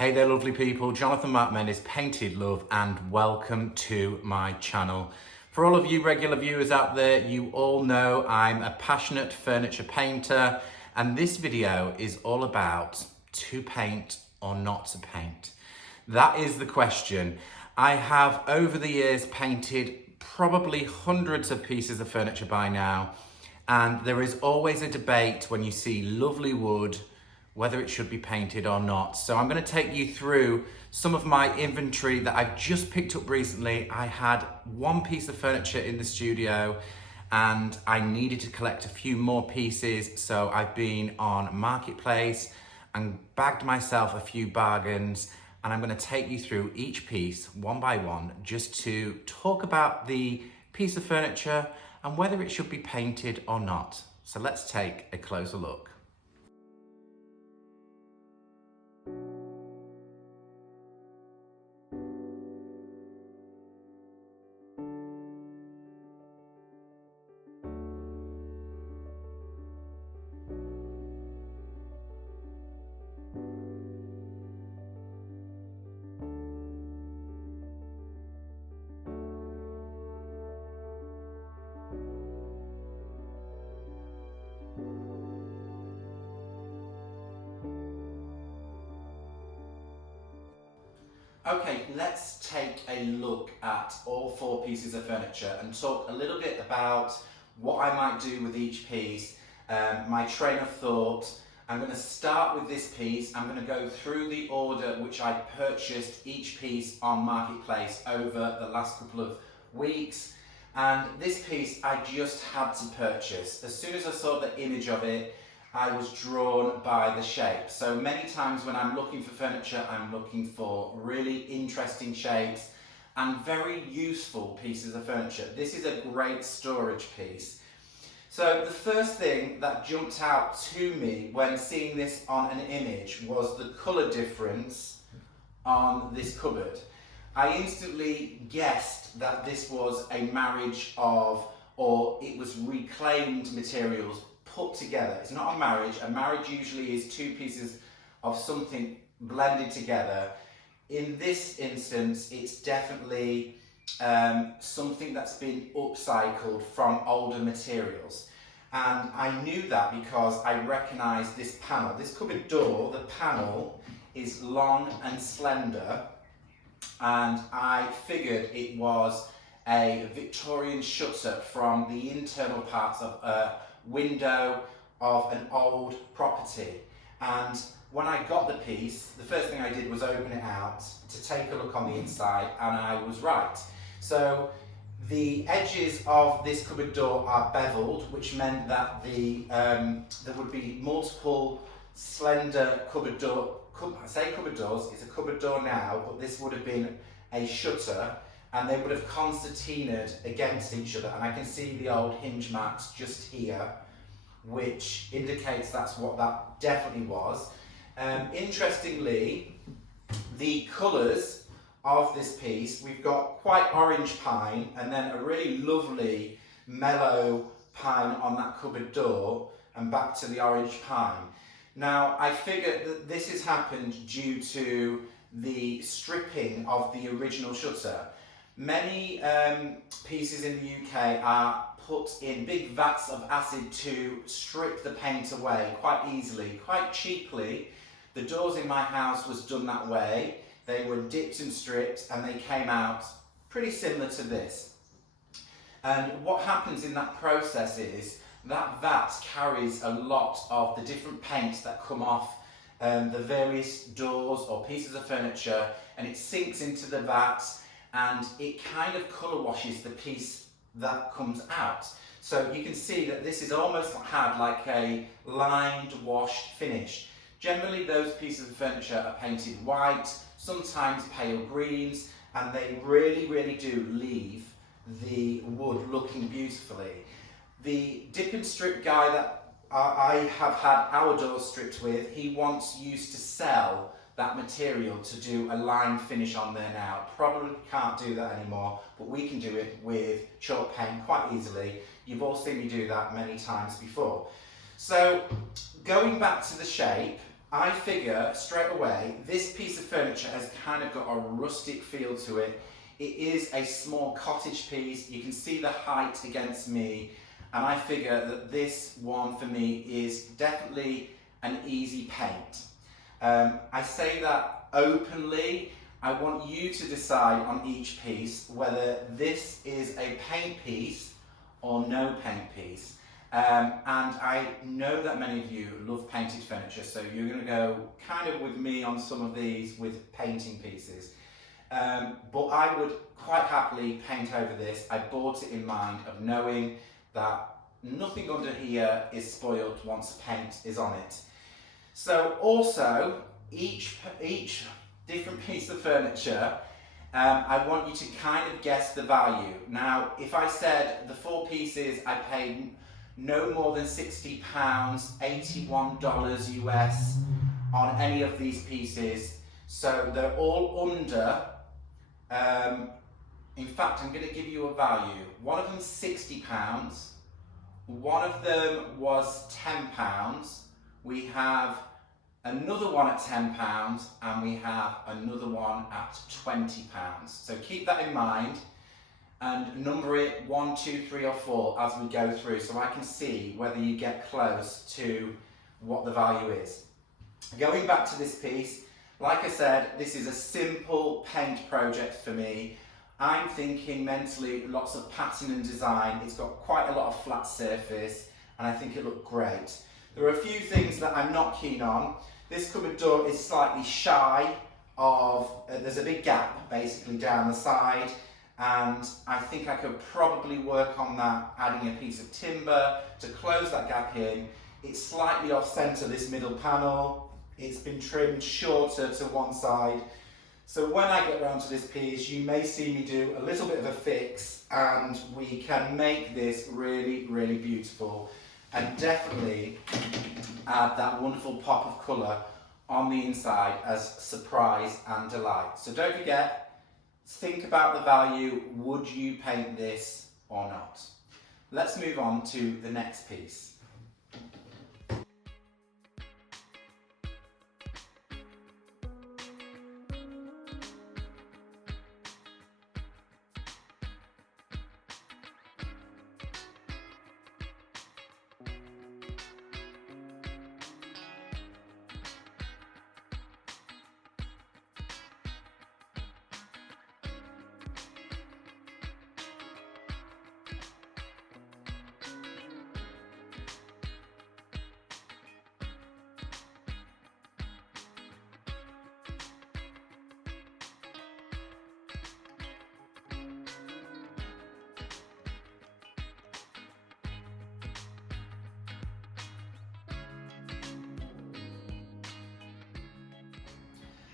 Hey there lovely people, Jonathan Mark Mendes, Painted Love, and welcome to my channel. For all of you regular viewers out there, you all know I'm a passionate furniture painter, and this video is all about to paint or not to paint. That is the question. I have over the years painted probably hundreds of pieces of furniture by now, and there is always a debate when you see lovely wood whether it should be painted or not. So I'm going to take you through some of my inventory that I've just picked up recently. I had one piece of furniture in the studio and I needed to collect a few more pieces, so I've been on Marketplace and bagged myself a few bargains, and I'm going to take you through each piece one by one just to talk about the piece of furniture and whether it should be painted or not. So let's take a closer look. Okay, let's take a look at all four pieces of furniture and talk a little bit about what I might do with each piece, my train of thought. I'm going to start with this piece. I'm going to go through the order which I purchased each piece on Marketplace over the last couple of weeks. And this piece I just had to purchase. As soon as I saw the image of it, I was drawn by the shape. So many times when I'm looking for furniture, I'm looking for really interesting shapes and very useful pieces of furniture. This is a great storage piece. So the first thing that jumped out to me when seeing this on an image was the colour difference on this cupboard. I instantly guessed that this was a marriage of, or it was reclaimed materials put together. It's not a marriage. A marriage usually is two pieces of something blended together. In this instance, it's definitely something that's been upcycled from older materials. And I knew that because I recognised this panel. This cupboard door, the panel is long and slender, and I figured it was a Victorian shutter from the internal parts of a window of an old property. And when I got the piece, the first thing I did was open it out to take a look on the inside, and I was right. So the edges of this cupboard door are beveled, which meant that there would be multiple slender cupboard door. I say cupboard doors, it's a cupboard door now, but this would have been a shutter, and they would have concertinaed against each other. And I can see the old hinge marks just here, which indicates that's what that definitely was. Interestingly, the colours of this piece, we've got quite orange pine and then a really lovely mellow pine on that cupboard door, and back to the orange pine. Now, I figured that this has happened due to the stripping of the original shutter. Many pieces in the UK are put in big vats of acid to strip the paint away quite easily, quite cheaply. The doors in my house was done that way. They were dipped and stripped and they came out pretty similar to this. And what happens in that process is that vat carries a lot of the different paints that come off the various doors or pieces of furniture, and it sinks into the vat and it kind of colour washes the piece that comes out. So you can see that this is almost had like a lined, washed finish. Generally those pieces of furniture are painted white, sometimes pale greens, and they really do leave the wood looking beautifully. The dip and strip guy that I have had our doors stripped with, he once used to sell that material to do a line finish on there now. Probably can't do that anymore, but we can do it with chalk paint quite easily. You've all seen me do that many times before. So going back to the shape, I figure straight away this piece of furniture has kind of got a rustic feel to it. It is a small cottage piece. You can see the height against me, and I figure that this one for me is definitely an easy paint. I say that openly. I want you to decide on each piece whether this is a paint piece or no paint piece. And I know that many of you love painted furniture, so you're going to go kind of with me on some of these with painting pieces. But I would quite happily paint over this. I bought it in mind of knowing that nothing under here is spoiled once paint is on it. So also, each different piece of furniture, I want you to kind of guess the value. Now, if I said the 4 pieces I paid no more than £60, $81 US on any of these pieces, so they're all under, in fact I'm going to give you a value. One of them's £60, one of them was £10, we have another one at £10, and we have another one at £20. So keep that in mind and number it 1, 2, 3 or 4 as we go through, so I can see whether you get close to what the value is. Going back to this piece, like I said, this is a simple paint project for me. I'm thinking mentally lots of pattern and design. It's got quite a lot of flat surface and I think it looked great. There are a few things that I'm not keen on. This cupboard door is slightly shy of, there's a big gap basically down the side, and I think I could probably work on that, adding a piece of timber to close that gap in. It's slightly off centre, this middle panel. It's been trimmed shorter to one side. So when I get around to this piece, you may see me do a little bit of a fix and we can make this really, really beautiful and definitely add that wonderful pop of colour on the inside as surprise and delight. So don't forget, think about the value. Would you paint this or not? Let's move on to the next piece.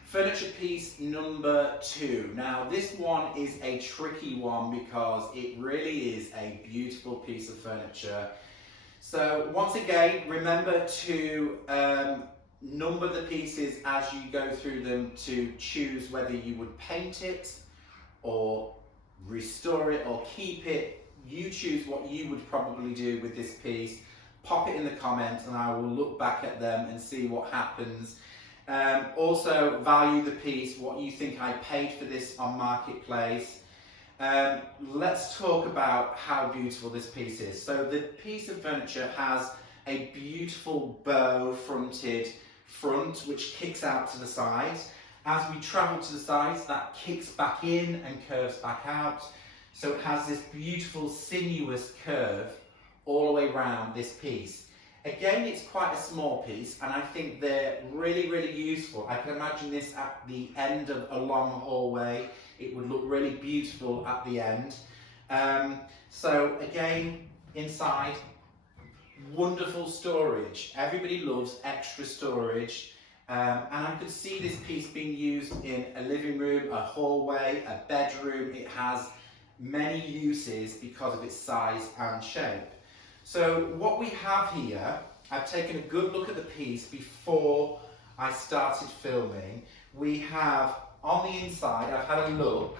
Furniture piece number 2. Now this one is a tricky one because it really is a beautiful piece of furniture. So once again, remember to number the pieces as you go through them to choose whether you would paint it or restore it or keep it. You choose what you would probably do with this piece. Pop it in the comments and I will look back at them and see what happens. Also value the piece, what you think I paid for this on Marketplace. Let's talk about how beautiful this piece is. So the piece of furniture has a beautiful bow fronted front which kicks out to the sides. As we travel to the sides, that kicks back in and curves back out. So it has this beautiful sinuous curve all the way around this piece. Again, it's quite a small piece and I think they're really, really useful. I can imagine this at the end of a long hallway. It would look really beautiful at the end. So again, inside, wonderful storage. Everybody loves extra storage. And I could see this piece being used in a living room, a hallway, a bedroom. It has many uses because of its size and shape. So what we have here, I've taken a good look at the piece before I started filming. We have on the inside, I've had a look,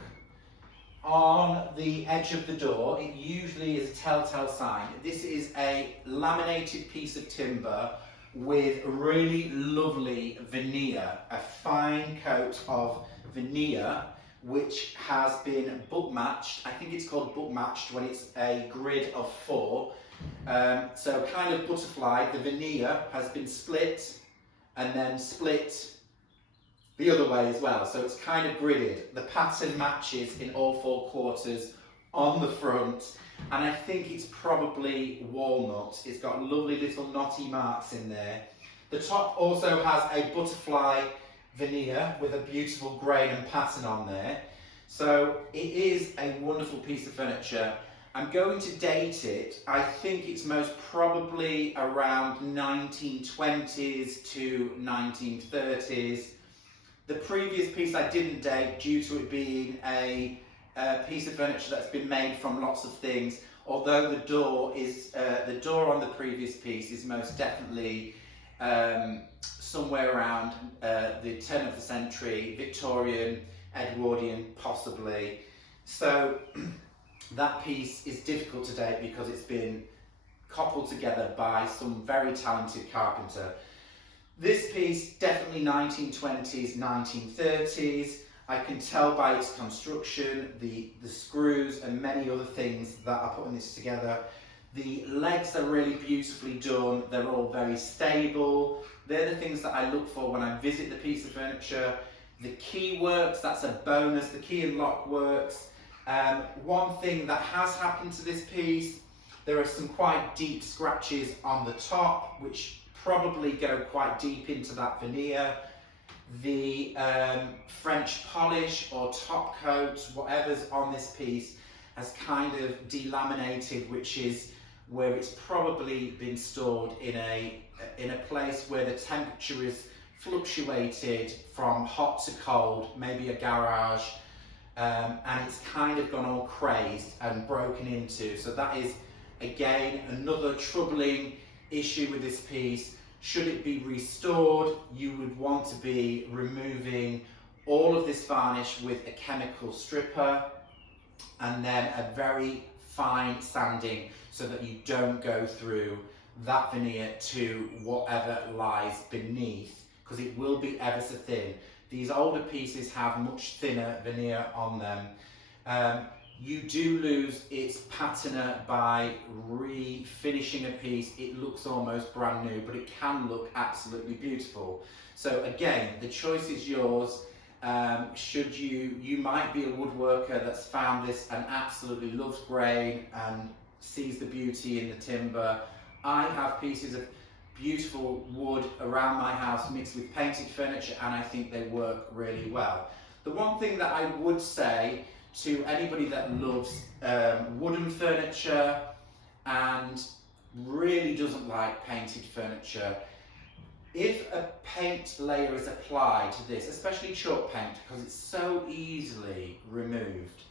on the edge of the door, it usually is a telltale sign. This is a laminated piece of timber with really lovely veneer, a fine coat of veneer which has been book matched. I think it's called book matched when it's a grid of 4. So kind of butterfly, the veneer has been split and then split the other way as well. So it's kind of gridded. The pattern matches in all 4 quarters on the front. And I think it's probably walnut. It's got lovely little knotty marks in there. The top also has a butterfly veneer with a beautiful grain and pattern on there. So it is a wonderful piece of furniture. I'm going to date it. I think it's most probably around 1920s to 1930s. The previous piece I didn't date due to it being a piece of furniture that's been made from lots of things, although the door on the previous piece is most definitely somewhere around the turn of the century, Victorian, Edwardian possibly. So that piece is difficult to date because it's been cobbled together by some very talented carpenter. This piece, definitely 1920s, 1930s. I can tell by its construction, the screws and many other things that are putting this together. The legs are really beautifully done. They're all very stable. They're the things that I look for when I visit the piece of furniture. The key works, that's a bonus. The key and lock works. One thing that has happened to this piece, there are some quite deep scratches on the top, which probably go quite deep into that veneer. The French polish or top coat, whatever's on this piece, has kind of delaminated, which is where it's probably been stored in a place where the temperature is fluctuated from hot to cold, maybe a garage, and it's kind of gone all crazed and broken into. So that is again another troubling issue with this piece. Should it be restored, you would want to be removing all of this varnish with a chemical stripper and then a very fine sanding so that you don't go through that veneer to whatever lies beneath, because it will be ever so thin. These older pieces have much thinner veneer on them. You do lose its patina by refinishing a piece. It looks almost brand new, but it can look absolutely beautiful. So again, the choice is yours. You might be a woodworker that's found this and absolutely loves grain and sees the beauty in the timber. I have pieces of beautiful wood around my house mixed with painted furniture, and I think they work really well. The one thing that I would say to anybody that loves wooden furniture and really doesn't like painted furniture, if a paint layer is applied to this, especially chalk paint, because it's so easily removed,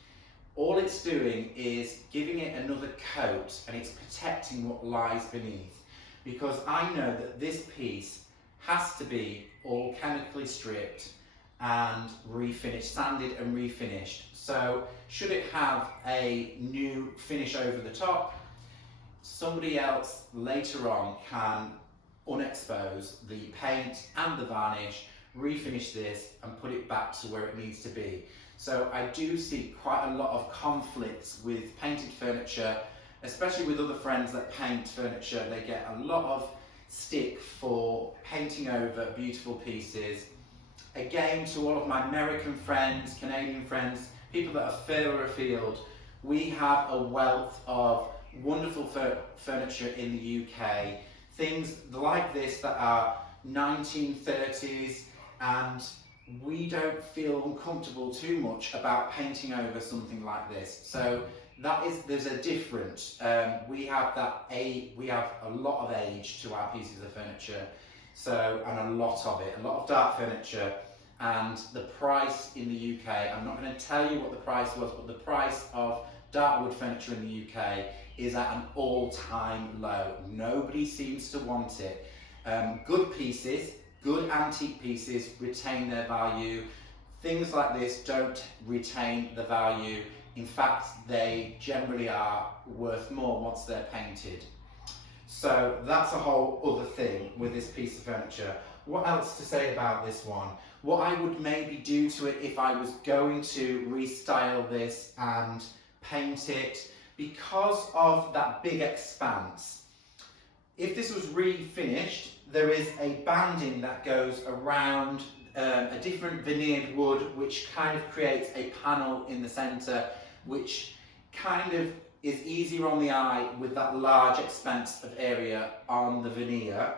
all it's doing is giving it another coat and it's protecting what lies beneath. Because I know that this piece has to be all chemically stripped and refinished, sanded and refinished. So should it have a new finish over the top, somebody else later on can unexpose the paint and the varnish, refinish this and put it back to where it needs to be. So I do see quite a lot of conflicts with painted furniture, especially with other friends that paint furniture. They get a lot of stick for painting over beautiful pieces. Again, to all of my American friends, Canadian friends, people that are further afield, we have a wealth of wonderful furniture in the UK. Things like this that are 1930s, and we don't feel uncomfortable too much about painting over something like this. So there's a difference. We have a lot of age to our pieces of furniture, and a lot of dark furniture. And the price in the UK, I'm not going to tell you what the price was, but the price of dark wood furniture in the UK is at an all-time low. Nobody seems to want it. Good pieces, good antique pieces retain their value. Things like this don't retain the value. In fact, they generally are worth more once they're painted. So that's a whole other thing with this piece of furniture. What else to say about this one? What I would maybe do to it if I was going to restyle this and paint it, because of that big expanse. If this was refinished, there is a banding that goes around a different veneered wood, which kind of creates a panel in the centre, which kind of is easier on the eye with that large expanse of area on the veneer.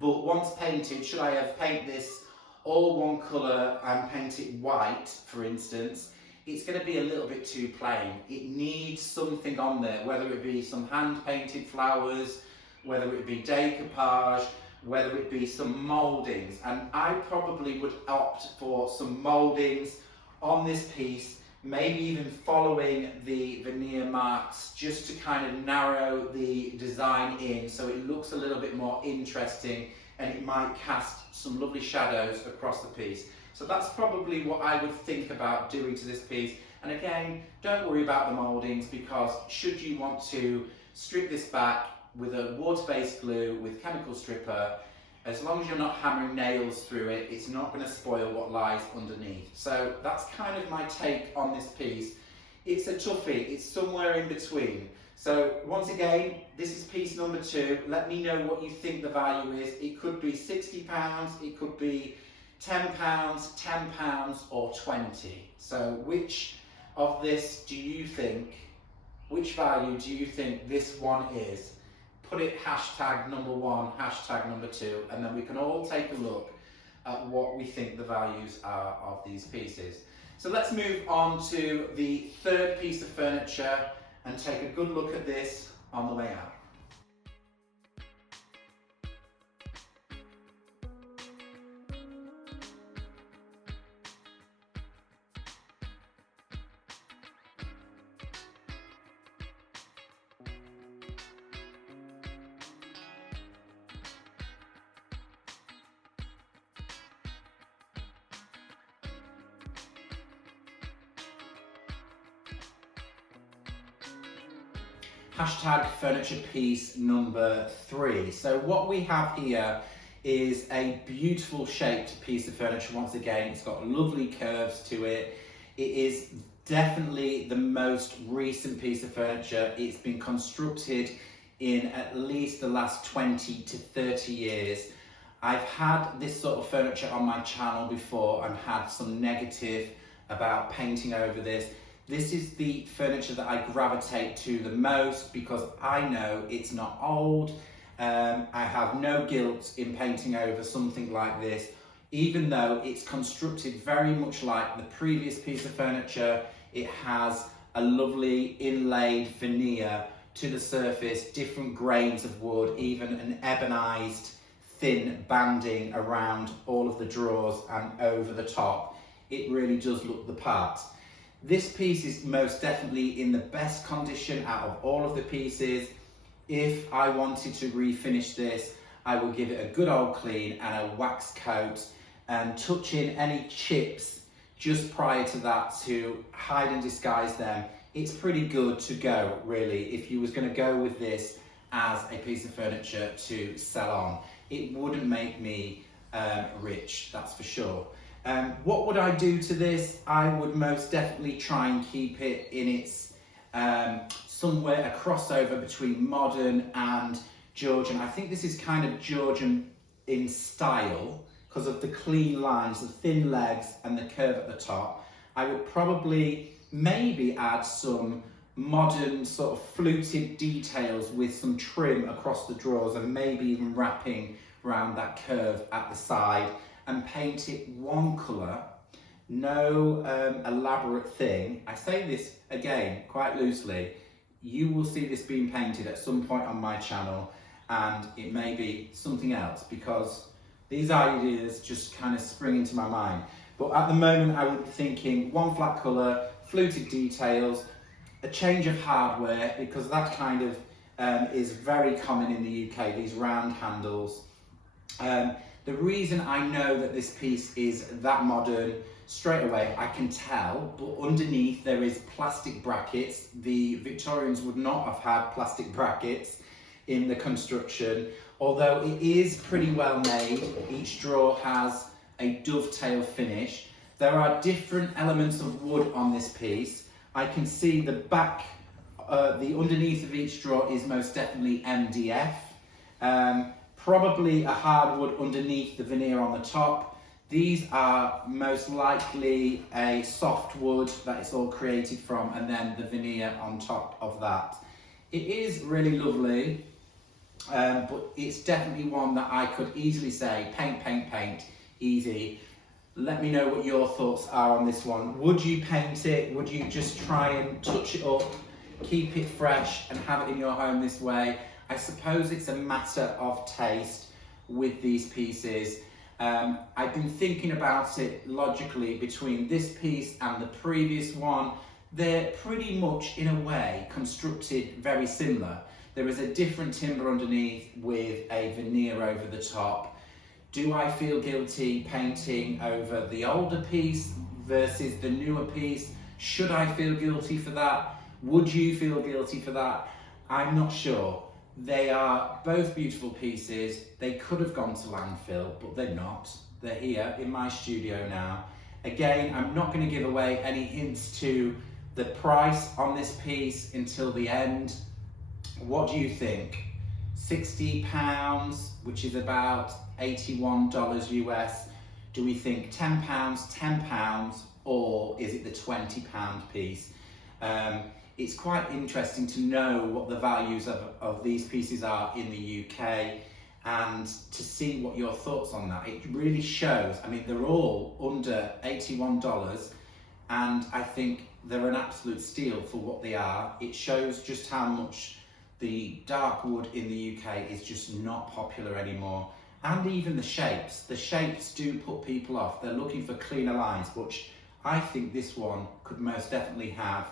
But once painted, should I have paint this all one colour and paint it white, for instance, it's going to be a little bit too plain. It needs something on there, whether it be some hand painted flowers, whether it be decoupage, whether it be some mouldings. And I probably would opt for some mouldings on this piece, maybe even following the veneer marks, just to kind of narrow the design in so it looks a little bit more interesting, and it might cast some lovely shadows across the piece. So that's probably what I would think about doing to this piece. And again, don't worry about the mouldings, because should you want to strip this back with a water-based glue with chemical stripper, as long as you're not hammering nails through it, it's not going to spoil what lies underneath. So that's kind of my take on this piece. It's a toughie, it's somewhere in between. So once again, this is piece number 2. Let me know what you think the value is. It could be £60, it could be £10, £10 or 20. So which of this do you think, which value do you think this one is? Put it hashtag number 1, hashtag number 2, and then we can all take a look at what we think the values are of these pieces. So let's move on to the third piece of furniture and take a good look at this on the way out. Hashtag furniture piece number 3. So what we have here is a beautiful shaped piece of furniture. Once again, it's got lovely curves to it. It is definitely the most recent piece of furniture. It's been constructed in at least the last 20 to 30 years. I've had this sort of furniture on my channel before and had some negative about painting over this. This is the furniture that I gravitate to the most, because I know it's not old. I have no guilt in painting over something like this, even though it's constructed very much like the previous piece of furniture. It has a lovely inlaid veneer to the surface, different grains of wood, even an ebonized thin banding around all of the drawers and over the top. It really does look the part. This piece is most definitely in the best condition out of all of the pieces. If I wanted to refinish this, I would give it a good old clean and a wax coat and touch in any chips just prior to that to hide and disguise them. It's pretty good to go, really, if you was going to go with this as a piece of furniture to sell on. It wouldn't make me rich, that's for sure. What would I do to this? I would most definitely try and keep it in its somewhere a crossover between modern and Georgian. I think this is kind of Georgian in style because of the clean lines, the thin legs and the curve at the top. I would probably maybe add some modern sort of fluted details with some trim across the drawers and maybe even wrapping around that curve at the side, and paint it one colour, no elaborate thing. I say this again quite loosely. You will see this being painted at some point on my channel, and it may be something else because these ideas just kind of spring into my mind. But at the moment I would be thinking one flat colour, fluted details, a change of hardware, because that kind of is very common in the UK, these round handles. The reason I know that this piece is that modern, straight away I can tell, but underneath there is plastic brackets. The Victorians would not have had plastic brackets. in the construction, although it is pretty well made. Each drawer has a dovetail finish. There are different elements of wood on this piece. I can see the back, the underneath of each drawer is most definitely MDF. Probably a hardwood underneath the veneer on the top. These are most likely a softwood that it's all created from, and then the veneer on top of that. It is really lovely, but it's definitely one that I could easily say, paint, paint, paint, easy. Let me know what your thoughts are on this one. Would you paint it? Would you just try and touch it up, keep it fresh and have it in your home this way? I suppose it's a matter of taste with these pieces. I've been thinking about it logically between this piece and the previous one. They're pretty much, in a way, constructed very similar. There is a different timber underneath with a veneer over the top. Do I feel guilty painting over the older piece versus the newer piece? Should I feel guilty for that? Would you feel guilty for that? I'm not sure. They are both beautiful pieces. They could have gone to landfill, but they're not. They're here in my studio now. Again, I'm not going to give away any hints to the price on this piece until the end. What do you think? £60, which is about $81 US. Do we think £10, £10, or is it the £20 piece? It's quite interesting to know what the values of these pieces are in the UK and to see what your thoughts on that. It really shows, I mean, they're all under $81 and I think they're an absolute steal for what they are. It shows just how much the dark wood in the UK is just not popular anymore. And even the shapes do put people off. They're looking for cleaner lines, which I think this one could most definitely have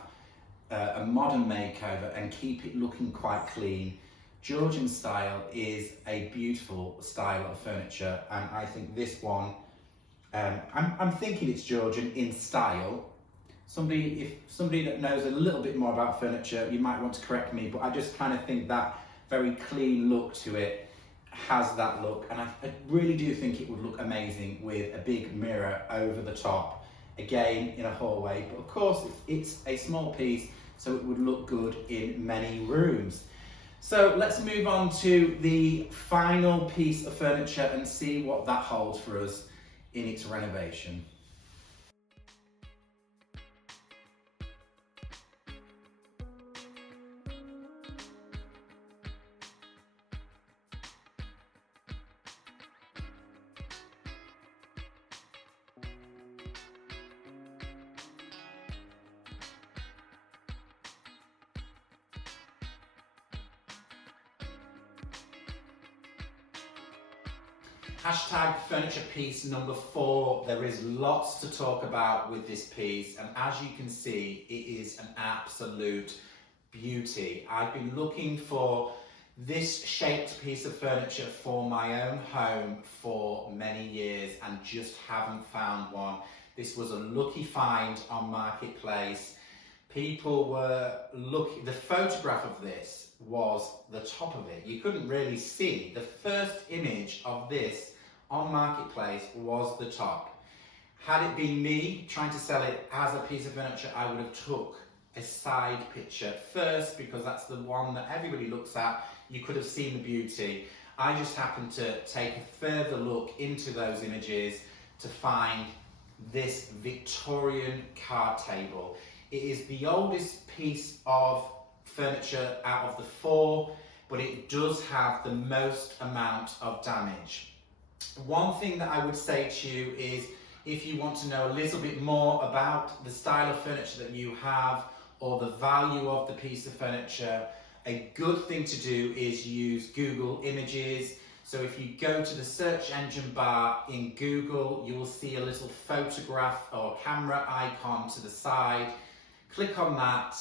a modern makeover and keep it looking quite clean. Georgian style is a beautiful style of furniture, and I think this one, I'm thinking it's Georgian in style. If somebody that knows a little bit more about furniture, you might want to correct me, but I just kind of think that very clean look to it has that look, and I really do think it would look amazing with a big mirror over the top, again in a hallway. But of course it's a small piece, so it would look good in many rooms. So let's move on to the final piece of furniture and see what that holds for us in its renovation. Hashtag furniture piece number 4. There is lots to talk about with this piece, and as you can see, it is an absolute beauty. I've been looking for this shaped piece of furniture for my own home for many years and just haven't found one. This was a lucky find on Marketplace. People were looking, the photograph of this was the top of it. You couldn't really see. The first image of this on Marketplace was the top. Had it been me trying to sell it as a piece of furniture, I would have took a side picture first because that's the one that everybody looks at. You could have seen the beauty. I just happened to take a further look into those images to find this Victorian card table. It is the oldest piece of furniture out of the 4, but it does have the most amount of damage. One thing that I would say to you is, if you want to know a little bit more about the style of furniture that you have or the value of the piece of furniture, a good thing to do is use Google Images. So if you go to the search engine bar in Google, you will see a little photograph or camera icon to the side. Click on that,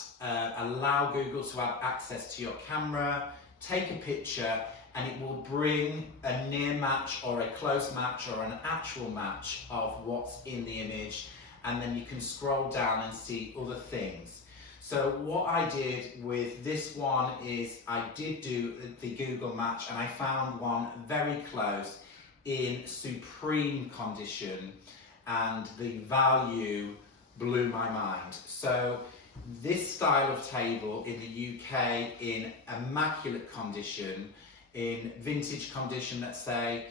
allow Google to have access to your camera, take a picture, and it will bring a near match or a close match or an actual match of what's in the image, and then you can scroll down and see other things. So what I did with this one is I did do the Google match, and I found one very close in supreme condition, and the value blew my mind. So this style of table in the UK in immaculate condition, in vintage condition, let's say,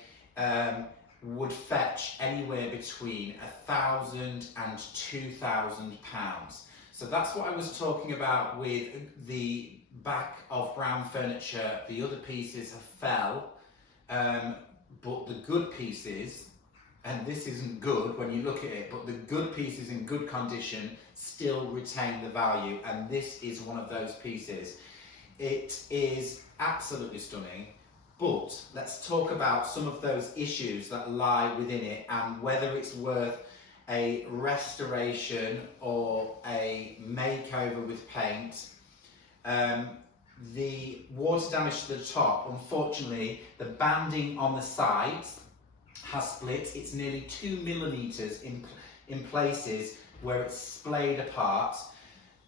would fetch anywhere between £1,000 and £2,000. So that's what I was talking about with the back of Brown Furniture. The other pieces have fell, but the good pieces, and this isn't good when you look at it, but the good pieces in good condition still retain the value, and this is one of those pieces. It is absolutely stunning, but let's talk about some of those issues that lie within it and whether it's worth a restoration or a makeover with paint. The water damage to the top, unfortunately, the banding on the sides has split. It's nearly 2 millimeters in places where it's splayed apart.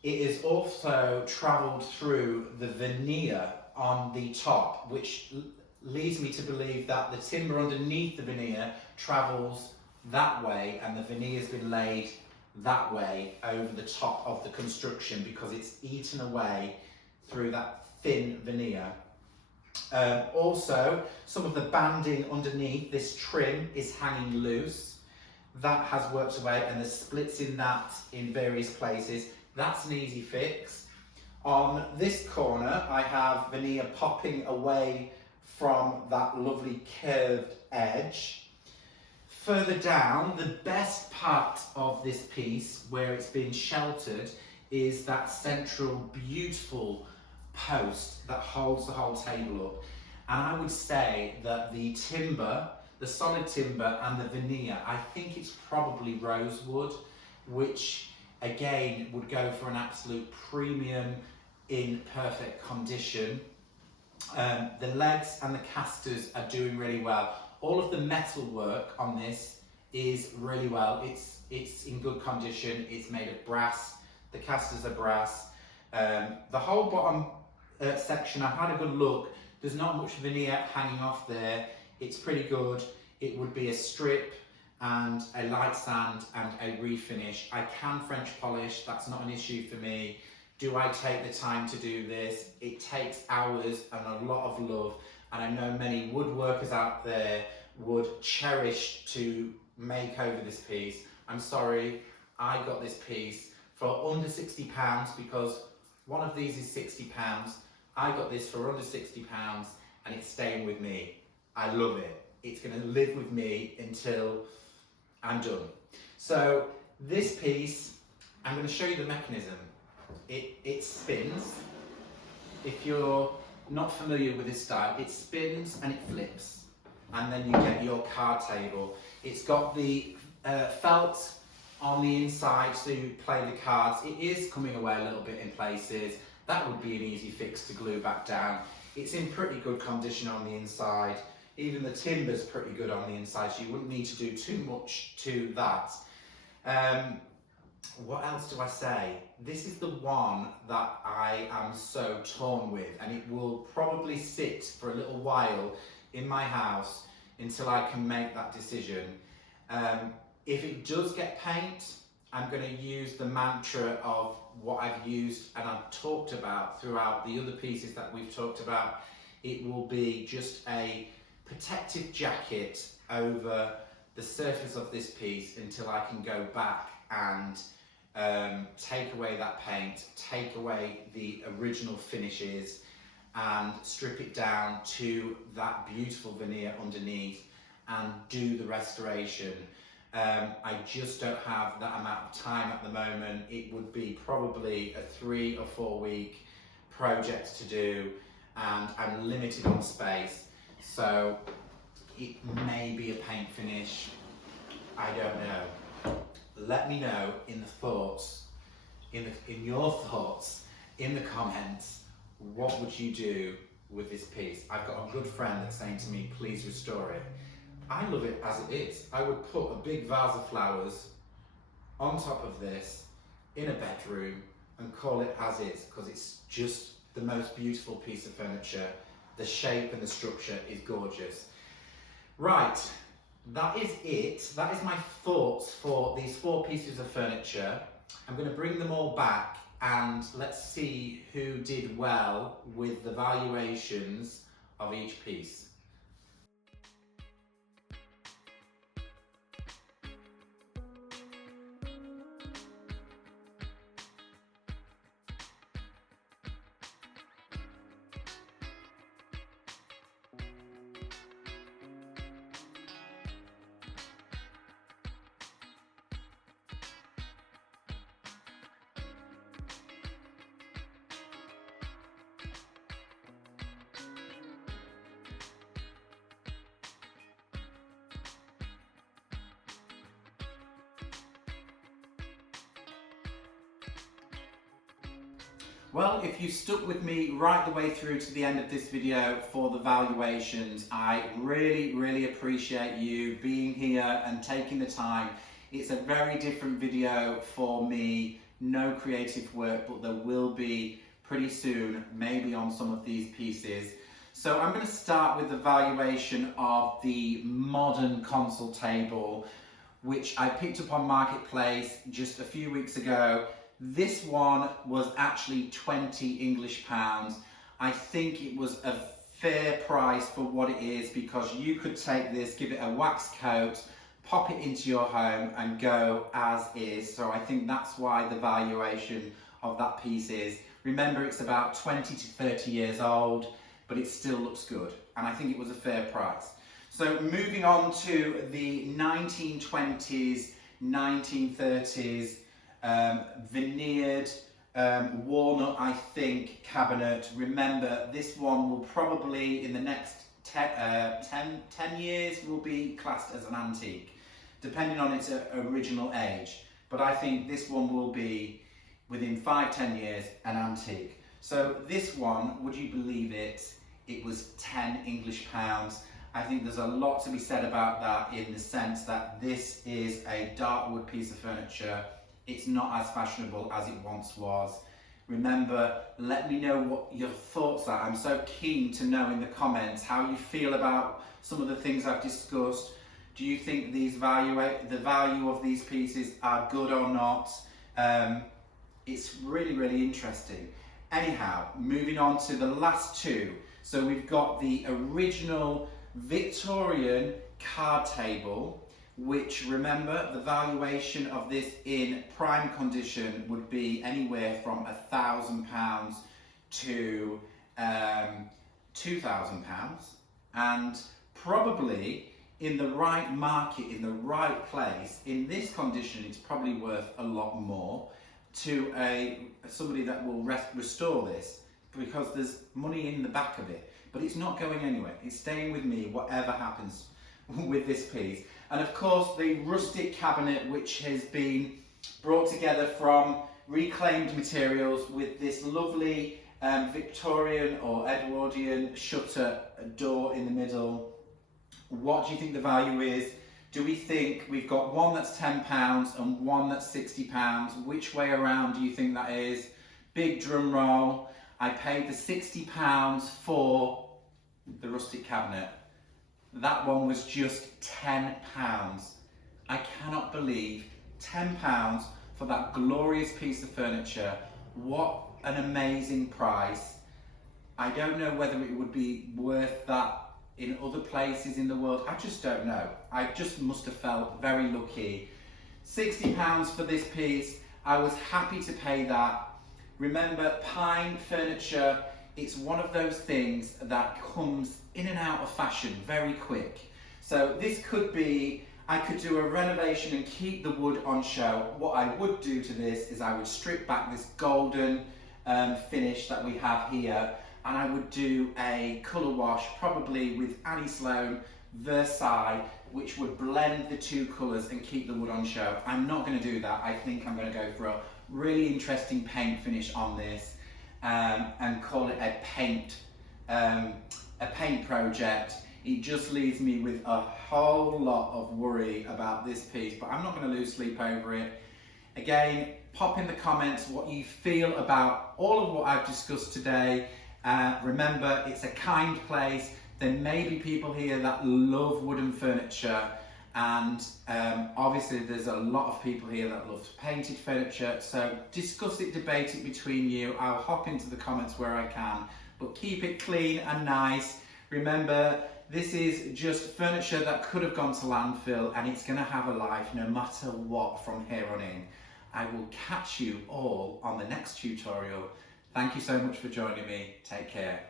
It has also travelled through the veneer on the top, which leads me to believe that the timber underneath the veneer travels that way, and the veneer has been laid that way over the top of the construction because it's eaten away through that thin veneer. Also, some of the banding underneath this trim is hanging loose. That has worked away, and there's splits in that in various places. That's an easy fix. On this corner, I have veneer popping away from that lovely curved edge. Further down, the best part of this piece, where it's been sheltered, is that central beautiful post that holds the whole table up. And I would say that the timber, the solid timber and the veneer, I think it's probably rosewood, which again would go for an absolute premium in perfect condition. The legs and the casters are doing really well. All of the metal work on this is really well. It's in good condition. It's made of brass. The casters are brass. The whole bottom section, I've had a good look. There's not much veneer hanging off there. It's pretty good. It would be a strip and a light sand and a refinish. I can French polish. That's not an issue for me. Do I take the time to do this? It takes hours and a lot of love. And I know many woodworkers out there would cherish to make over this piece. I'm sorry, I got this piece for under £60 because one of these is £60. I got this for under £60 and it's staying with me. I love it. It's going to live with me until I'm done. So this piece, I'm going to show you the mechanism. It spins. If you're not familiar with this style, it spins and it flips, and then you get your card table. It's got the felt on the inside to play the cards. It is coming away a little bit in places. That would be an easy fix to glue back down. It's in pretty good condition on the inside. Even the timber's pretty good on the inside, so you wouldn't need to do too much to that. What else do I say? This is the one that I am so torn with, and it will probably sit for a little while in my house until I can make that decision. If it does get paint, I'm going to use the mantra of what I've used and I've talked about throughout the other pieces that we've talked about. It will be just a protective jacket over the surface of this piece until I can go back and take away that paint, take away the original finishes and strip it down to that beautiful veneer underneath and do the restoration. I just don't have that amount of time at the moment. It would be probably a 3 or 4 week project to do, and I'm limited on space, so it may be a paint finish. I don't know. Let me know in the thoughts, in your thoughts, in the comments, what would you do with this piece? I've got a good friend that's saying to me, please restore it. I love it as it is. I would put a big vase of flowers on top of this in a bedroom and call it as is, because it's just the most beautiful piece of furniture. The shape and the structure is gorgeous. Right, that is it. That is my thoughts for these 4 pieces of furniture. I'm going to bring them all back and let's see who did well with the valuations of each piece. Well, if you stuck with me right the way through to the end of this video for the valuations, I really appreciate you being here and taking the time. It's a very different video for me, no creative work, but there will be pretty soon, maybe on some of these pieces. So I'm going to start with the valuation of the modern console table, which I picked up on Marketplace just a few weeks ago. This one was actually 20 English pounds. I think it was a fair price for what it is, because you could take this, give it a wax coat, pop it into your home and go as is. So I think that's why the valuation of that piece is. Remember, it's about 20 to 30 years old, but it still looks good. And I think it was a fair price. So moving on to the 1920s, 1930s, veneered walnut, I think, cabinet. Remember, this one will probably in the next 10 years will be classed as an antique, depending on its original age. But I think this one will be, within 5-10 years, an antique. So this one, would you believe it, it was 10 English pounds. I think there's a lot to be said about that, in the sense that this is a dark wood piece of furniture. It's not as fashionable as it once was. Remember, let me know what your thoughts are. I'm so keen to know in the comments how you feel about some of the things I've discussed. Do you think the value of these pieces are good or not? It's really interesting. Anyhow, moving on to the last 2. So we've got the original Victorian card table, which, remember, the valuation of this in prime condition would be anywhere from £1,000 to £2,000, and probably in the right market, in the right place, in this condition, it's probably worth a lot more to somebody that will restore this, because there's money in the back of it. But it's not going anywhere. It's staying with me, whatever happens with this piece. And of course, the rustic cabinet, which has been brought together from reclaimed materials with this lovely Victorian or Edwardian shutter door in the middle. What do you think the value is? Do we think we've got one that's £10 and one that's £60? Which way around do you think that is? Big drum roll. I paid the £60 for the rustic cabinet. That one was just £10. I cannot believe £10 for that glorious piece of furniture. What an amazing price. I don't know whether it would be worth that in other places in the world. I just don't know. I just must have felt very lucky. £60 for this piece. I was happy to pay that. Remember, pine furniture, it's one of those things that comes in and out of fashion very quick. So this could be, I could do a renovation and keep the wood on show. What I would do to this is I would strip back this golden finish that we have here, and I would do a colour wash, probably with Annie Sloan Versailles, which would blend the 2 colours and keep the wood on show. I'm not going to do that. I think I'm going to go for a really interesting paint finish on this, and call it a paint project. It just leaves me with a whole lot of worry about this piece, but I'm not going to lose sleep over it. Again, pop in the comments what you feel about all of what I've discussed today. Remember, it's a kind place. There may be people here that love wooden furniture, and obviously there's a lot of people here that love painted furniture, so discuss it, debate it between you. I'll hop into the comments where I can, but keep it clean and nice. Remember, this is just furniture that could have gone to landfill, and it's going to have a life no matter what from here on in. I will catch you all on the next tutorial. Thank you so much for joining me. Take care.